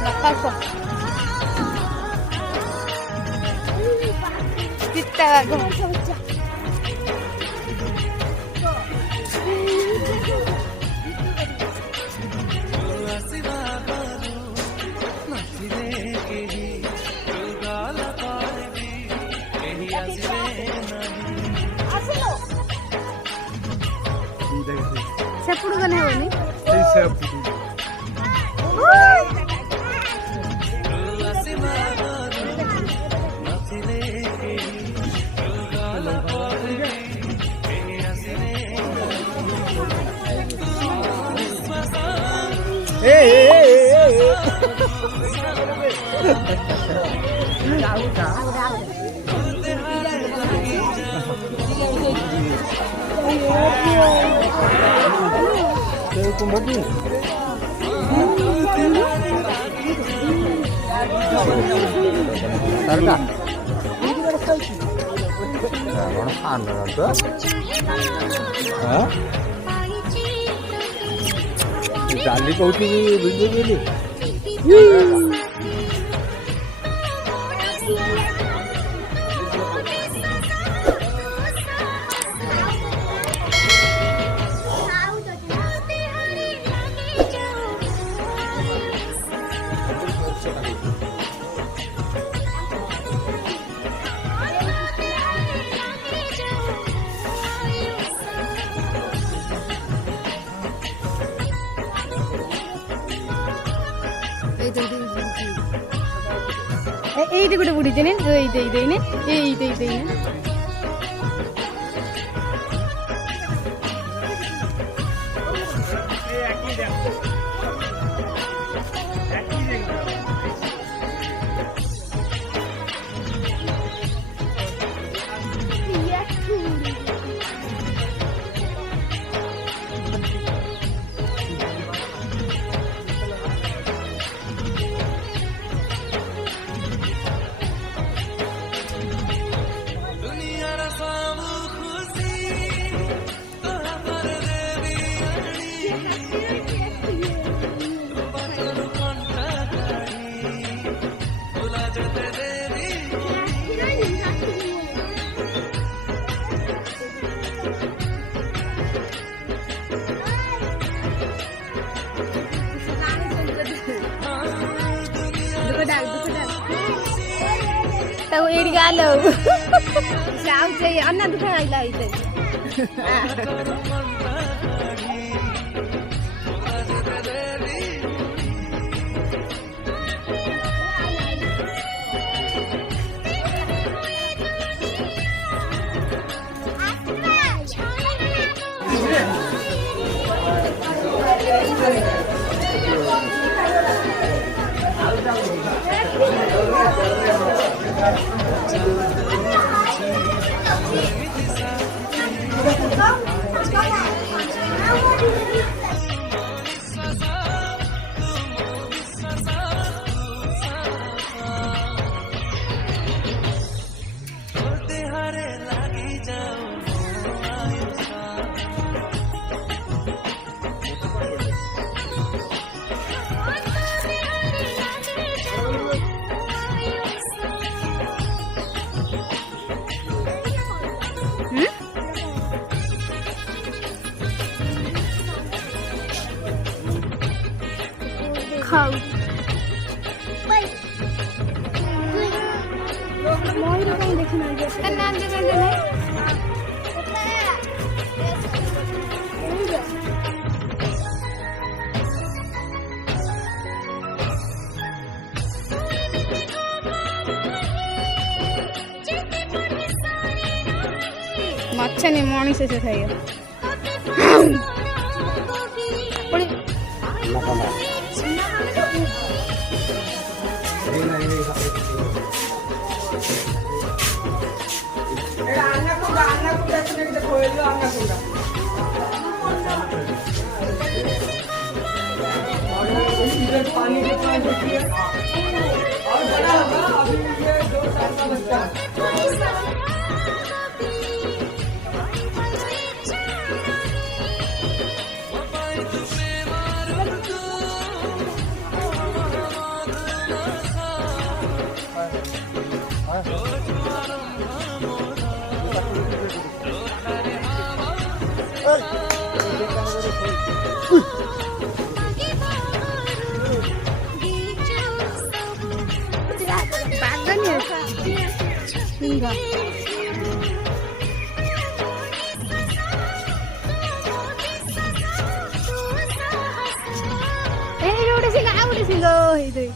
Nakako. Kita bago. Sepuluh kan hewan ni? Sepuluh. डाली कौटी बुझे এইটা করে বুড়ি জানেন এইটাই দেই না এইটাই দেই না tahu ini galau. Siapa sih anak tu kan lagi itu. Kau. Mau itu kan देखना है kan nanti kan deh माच्छा ने मॉर्निंग से खाइए पानी के पास देखिए और बड़ा होगा अभी ये 2 साल का बच्चा ସିଂହ। ଏଇଠି ଗୋଟେ ସିଂହ ଆଉ ଗୋଟେ ସିଂହ ହେଇଥିବେ।